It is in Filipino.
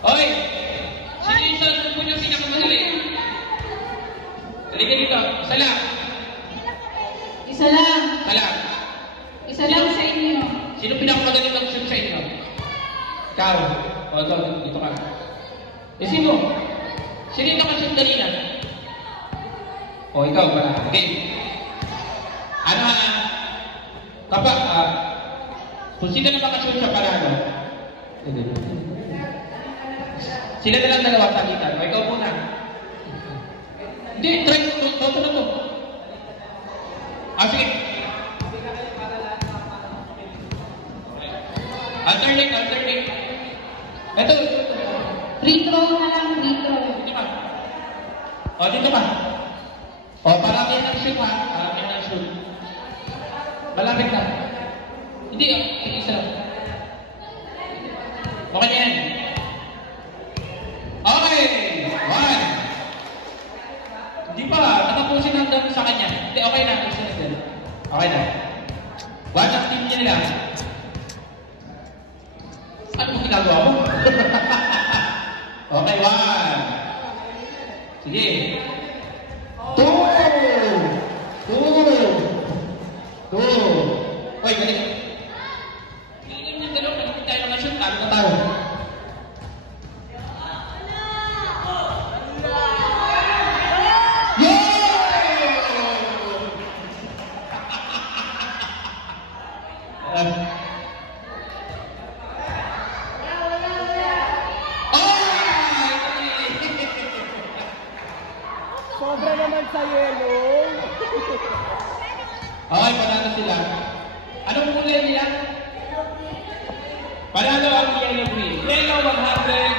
Oy! Sino yung sa grupo niyo pinakamadali? Halika dito. Isa lang. Isa lang. Isa lang. Isa lang sa inyo. Sino pinakamadali ng shoot sa inyo? Ikaw. O, ito. Dito ka. Eh, sino? Sino yung nakashoot kanina? O, ikaw pala. Okay. Ano ha? Kapag, kung sino na makashoot siya panalo. Sila na lang dalawa sagitan. O, ikaw muna. Hindi, try mo. Toto na to. Sige. Alternate, alternate. Ito. Free throw na lang, free throw. Dito ka. O, dito ka. O, parami ng shoot ha. Parami ng shoot. Malapit na. Hindi, isa lang. Okay na yan. Okay. One. Hindi pa. Nakapusin ang dami sa kanya. Hindi, okay na. Isa na din. Okay na. One ang team niya nila. Ano mo ginagawa mo? Okay, one. Sige. Two. Uy, balik. Tingnan niyo dalawa. Pagkita tayo ng shoot. Talo na tayo. Sobra naman sa yelo. Okay, panalo sila. Anong kulay nila? Panalo ang yellow green. Yellow 100.